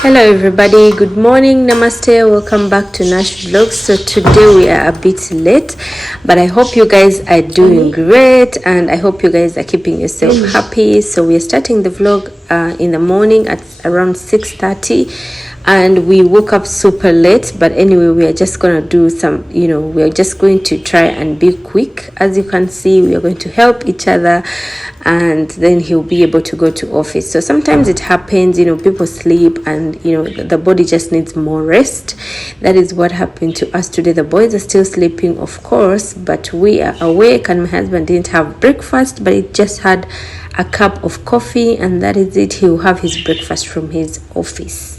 Hello everybody, good morning, namaste, welcome back to Nash Vlogs. So today we are a bit late, but I hope you guys are doing great and I hope you guys are keeping yourself happy. So we are starting the vlog in the morning at around 6:30 and we woke up super late, but anyway we are just gonna do some, we are just going to try and be quick. As you can see, we are going to help each other and then he'll be able to go to office. So sometimes it happens, people sleep and the body just needs more rest. That is what happened to us today. The boys are still sleeping, of course, but we are awake, and my husband didn't have breakfast, but he just had a cup of coffee and that is it. He will have his breakfast from his office.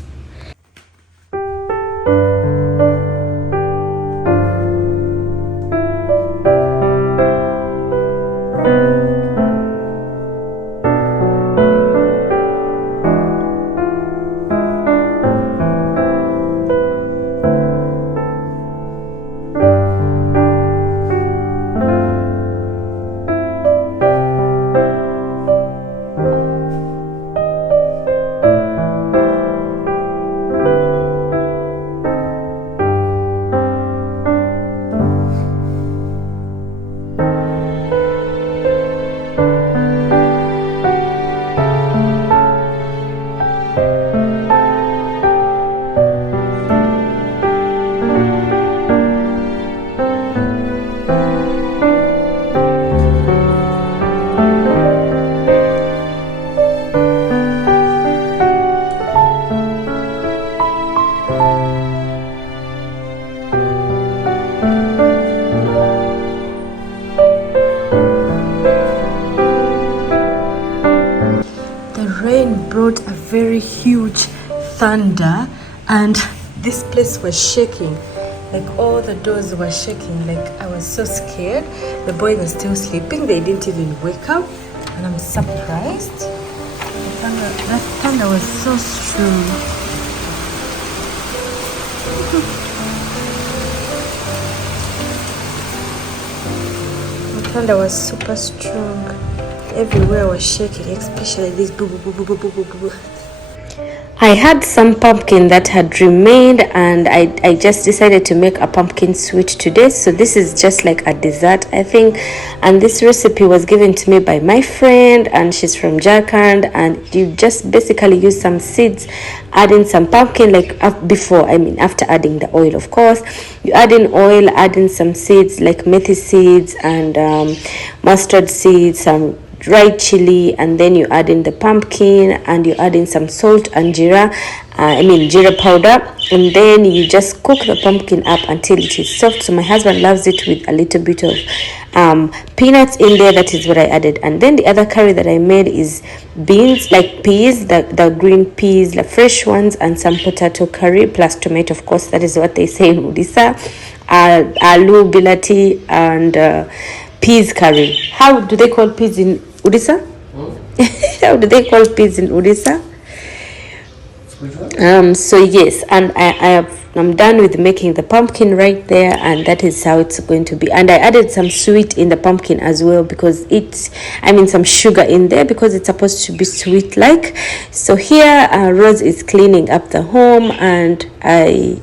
Brought a very huge thunder and this place was shaking, like all the doors were shaking. Like I was so scared. The boys are still sleeping, they didn't even wake up, and I'm surprised. That thunder was so strong. The thunder was super strong. Everywhere was shaking, especially this boo boo boo boo boo boo boo. I had some pumpkin that had remained and I just decided to make a pumpkin sweet today. So this is just like a dessert, I think, and this recipe was given to me by my friend and she's from Jharkhand, and you just basically use some seeds, add in some pumpkin like after adding the oil, of course. You add in oil, add in some seeds like methi seeds and mustard seeds, some dried chili, and then you add in the pumpkin and you add in some salt and jeera powder, and then you just cook the pumpkin up until it is soft. So my husband loves it with a little bit of peanuts in there. That is what I added. And then the other curry that I made is beans, like peas, the green peas, the fresh ones, and some potato curry plus tomato, of course. That is what they say in Odisha. Aloo bilati and peas curry. How do they call peas in Odisha? How do they call peas in Odisha? So yes, and I'm done with making the pumpkin right there, and that is how it's going to be. And I added some sweet in the pumpkin as well because some sugar in there because it's supposed to be sweet like. So here Rose is cleaning up the home, and I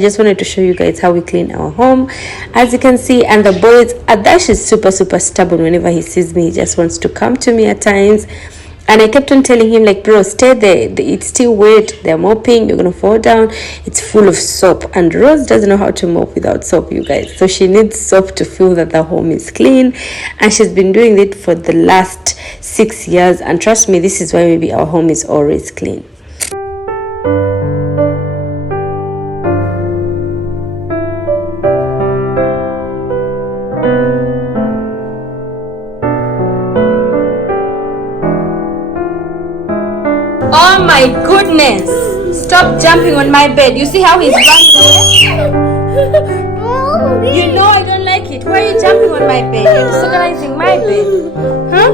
just wanted to show you guys how we clean our home, as you can see. And the boys, Adash is super stubborn. Whenever he sees me, he just wants to come to me at times. And I kept on telling him, like, bro, stay there. It's still wet. They're mopping. You're going to fall down. It's full of soap. And Rose doesn't know how to mop without soap, you guys. So she needs soap to feel that the home is clean. And she's been doing it for the last 6 years. And trust me, this is why maybe our home is always clean. Oh my goodness! Stop jumping on my bed. You see how he's running away? You know I don't like it. Why are you jumping on my bed? You're disorganizing my bed. Huh?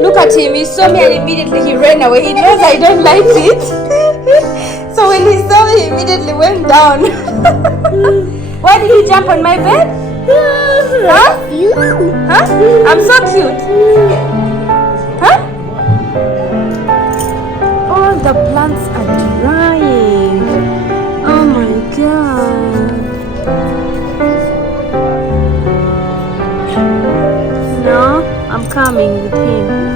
Look at him. He saw me and immediately he ran away. He knows I don't like it. So when he saw me, he immediately went down. Why did he jump on my bed? Huh? Huh? I'm so cute. Huh? All the plants are dry. coming with him.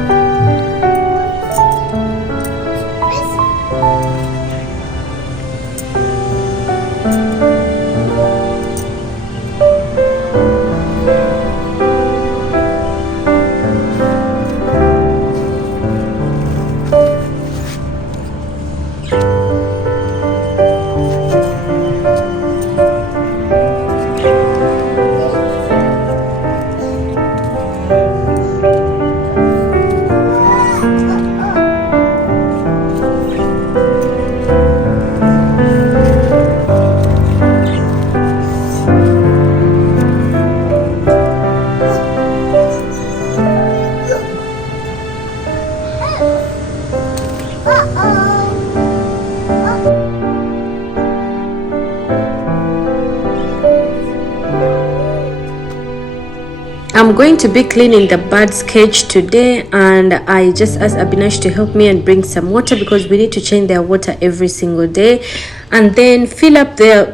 I'm going to be cleaning the bird's cage today, and I just asked Abinash to help me and bring some water because we need to change their water every single day, and then fill up their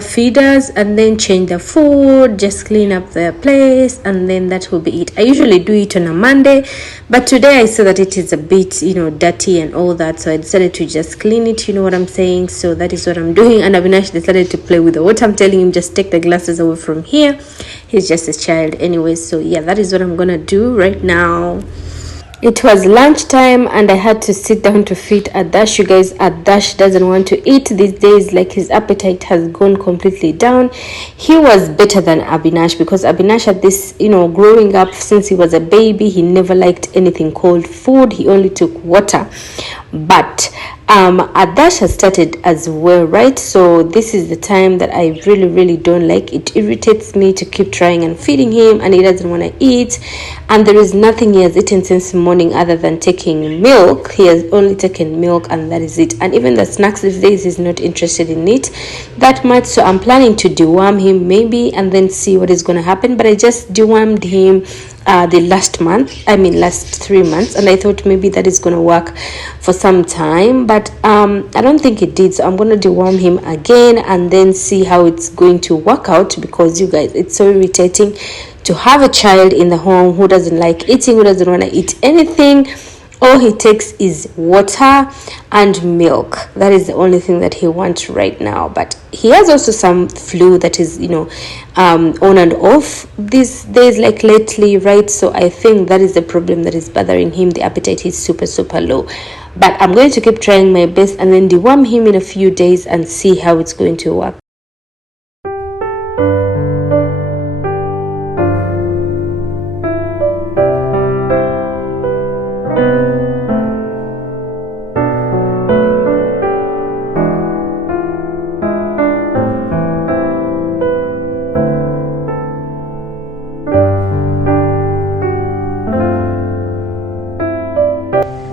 feeders, and then change the food, just clean up their place, and then that will be it. I usually do it on a Monday, but today I saw that it is a bit, dirty and all that, so I decided to just clean it, you know what I'm saying? So that is what I'm doing, and Abinash decided to play with the water. I'm telling him, just take the glasses away from here. He's just a child anyway, so yeah, that is what I'm gonna do right now. It was lunchtime and I had to sit down to feed Adash. You guys, Adash doesn't want to eat these days. Like, his appetite has gone completely down. He was better than Abinash because Abinash had this, growing up since he was a baby, he never liked anything cold food. He only took water. But Adash has started as well, right? So this is the time that I really don't like. It irritates me to keep trying and feeding him, and he doesn't want to eat, and there is nothing he has eaten since morning other than taking milk. He has only taken milk, and that is it. And even the snacks these days, he's not interested in it that much. So I'm planning to deworm him maybe and then see what is going to happen. But I just dewormed him the last 3 months, and I thought maybe that is going to work for some time, but I don't think it did. So I'm going to deworm him again and then see how it's going to work out, because you guys, it's so irritating to have a child in the home who doesn't like eating, who doesn't want to eat anything. All he takes is water and milk. That is the only thing that he wants right now. But he has also some flu that is, on and off these days, like lately, right? So I think that is the problem that is bothering him. The appetite is super low. But I'm going to keep trying my best and then deworm him in a few days and see how it's going to work.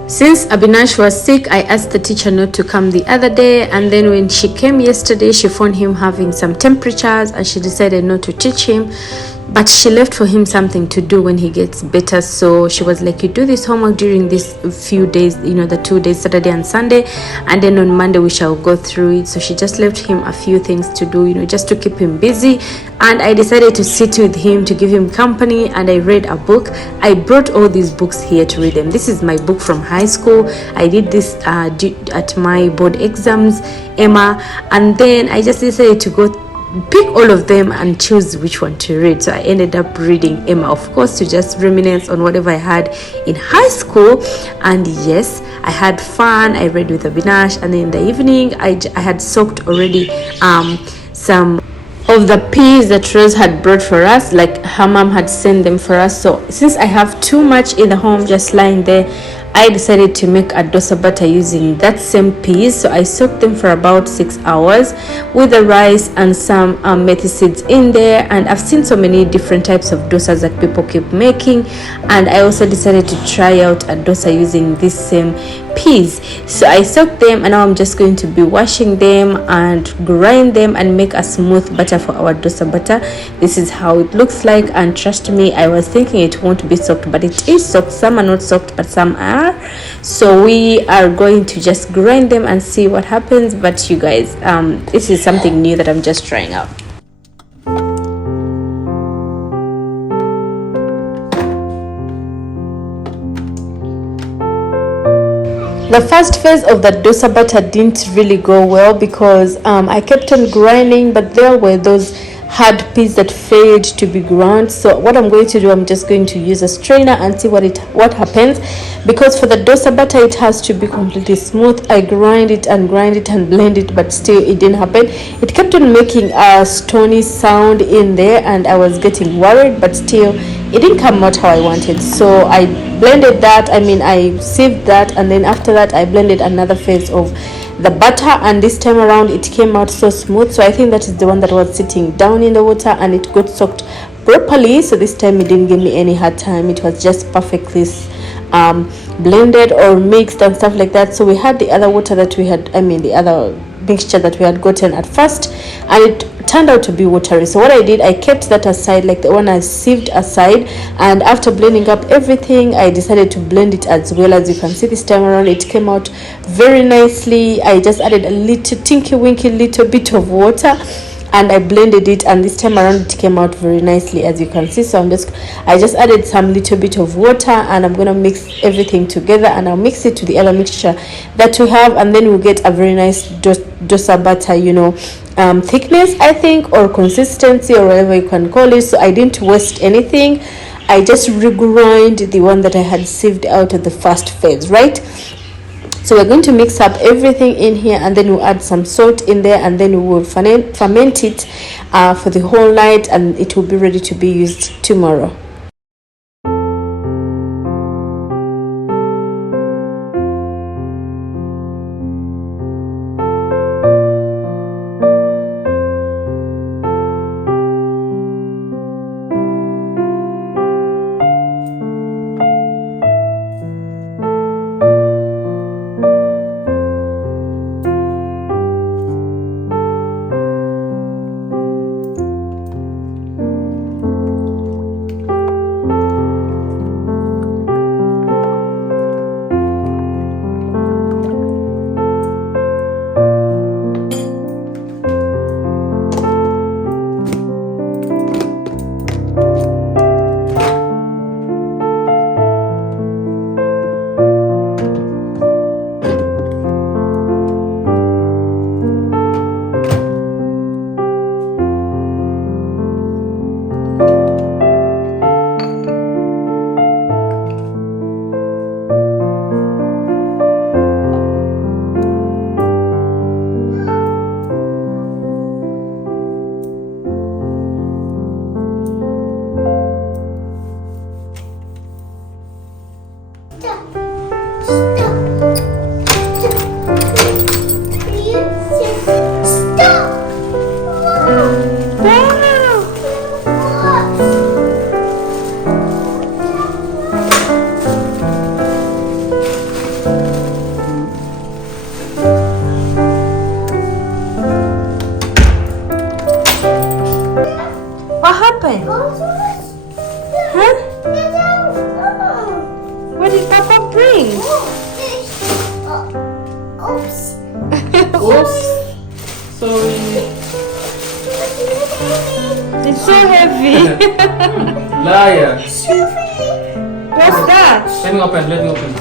Since Abinash was sick, I asked the teacher not to come the other day, and then when she came yesterday, she found him having some temperatures and she decided not to teach him, but she left for him something to do when he gets better. So she was like, you do this homework during these few days, the 2 days, Saturday and Sunday, and then on Monday we shall go through it. So she just left him a few things to do, just to keep him busy. And I decided to sit with him, to give him company, and I read a book. I brought all these books here to read them. This is my book from high school. I did this at my board exams, Emma, and then I just decided to go pick all of them and choose which one to read. So I ended up reading Emma, of course, to just reminisce on whatever I had in high school. And yes, I had fun. I read with Abinash, and then in the evening I had soaked already some of the peas that Rose had brought for us, like her mom had sent them for us. So since I have too much in the home just lying there, I decided to make a dosa batter using that same peas. So I soaked them for about 6 hours with the rice and some methi seeds in there. And I've seen so many different types of dosas that people keep making, and I also decided to try out a dosa using this same peas. So I soaked them, and now I'm just going to be washing them and grind them and make a smooth batter for our dosa batter. This is how it looks like, and trust me, I was thinking it won't be soaked, but it is soaked. Some are not soaked, but some are. So we are going to just grind them and see what happens. But you guys, this is something new that I'm just trying out. The first phase of the dosa batter didn't really go well because I kept on grinding, but there were those hard pieces that failed to be ground. So what I'm going to do, I'm just going to use a strainer and see what happens, because for the dosa batter it has to be completely smooth. I grind it and blend it, but still it didn't happen. It kept on making a stony sound in there and I was getting worried, but still it didn't come out how I wanted. So I blended that, I sieved that, and then after that I blended another phase of the butter, and this time around it came out so smooth. So I think that is the one that was sitting down in the water and it got soaked properly. So this time it didn't give me any hard time. It was just perfectly blended or mixed and stuff like that. So we had the other water that we had, the other mixture that we had gotten at first, and it turned out to be watery. So what I did, I kept that aside, like the one I sieved aside, and after blending up everything I decided to blend it as well. As you can see, this time around it came out very nicely. I just added a little tinky winky little bit of water and I blended it, and this time around it came out very nicely, as you can see. So I just added some little bit of water and I'm gonna mix everything together, and I'll mix it to the other mixture that we have, and then we'll get a very nice dosa batter, thickness, I think, or consistency, or whatever you can call it. So I didn't waste anything. I just regrind the one that I had sieved out of the first phase, right? So we're going to mix up everything in here, and then we'll add some salt in there, and then we will ferment it for the whole night, and it will be ready to be used tomorrow. What happened? Huh? What did Papa bring? Oops. Oops. Sorry. It's so heavy. Liar. What's that? Let me open.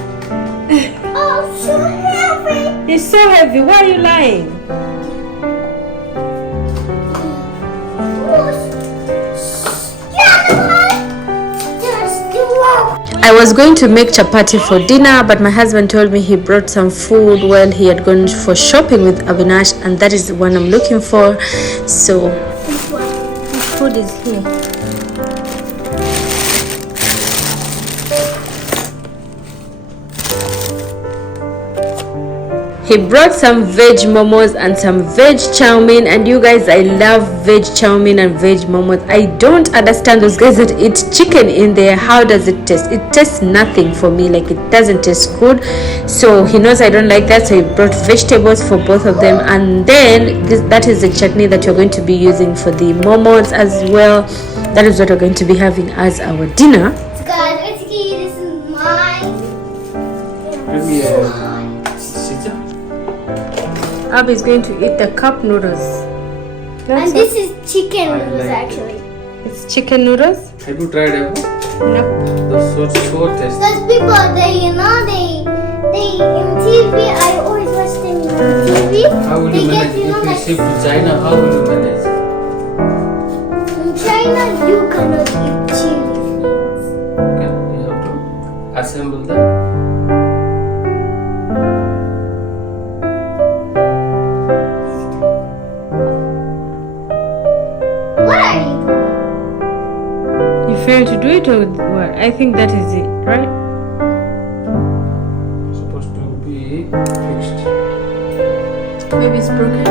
Oh, so heavy. It's so heavy. Why are you lying? I was going to make chapati for dinner, but my husband told me he brought some food while he had gone for shopping with Avinash, and that is the one I'm looking for. So The food is here. he brought some veg momos and some veg chow mein, and you guys, I love veg chow mein and veg momos. I don't understand those guys that eat chicken in there. How does it taste? It tastes nothing for me. Like, it doesn't taste good. So he knows I don't like that, so he brought vegetables for both of them, and then that is the chutney that you're going to be using for the momos as well. That is what we're going to be having as our dinner. Guys, basically, this is mine. Let me sit. Abby is going to eat the cup noodles. And this is chicken I noodles, like it. actually. It's chicken noodles. Have you tried it? No. Those so tasty. Those people, they They in TV. I always watch them on TV. How will They you get, manage? you know, If you like ship to China, how will you manage? in China, you cannot eat chili flakes. Okay, you have to assemble them. What are you? You failed to do it or what? I think that is it, right? Supposed to be fixed. Maybe it's broken.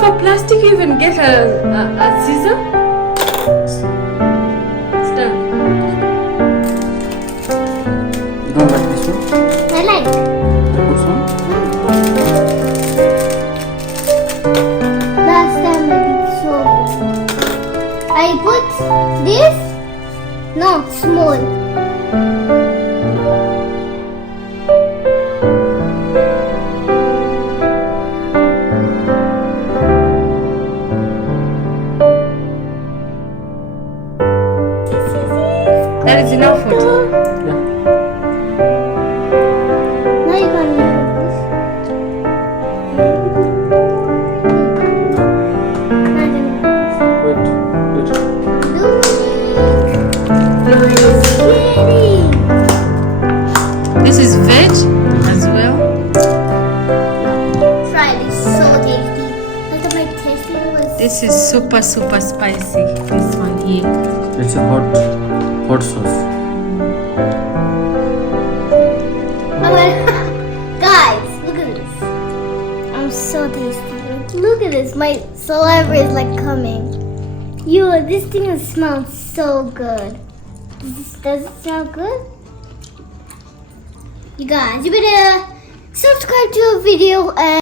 For plastic, you even get a scissor? It's done. You don't like this one? I like. The good one? Last time I did so. I put this. No, small. That is enough for you. Yeah. Now you can move this. Wait, wait. This is veg as well. Try this, so tasty. Look at my tasting was. This is super spicy. This one here. It's a hot sauce. Guys, look at this. I'm so tasty. Look at this. My saliva is like coming. This thing smells so good. Does it smell good? You guys, you better subscribe to a video and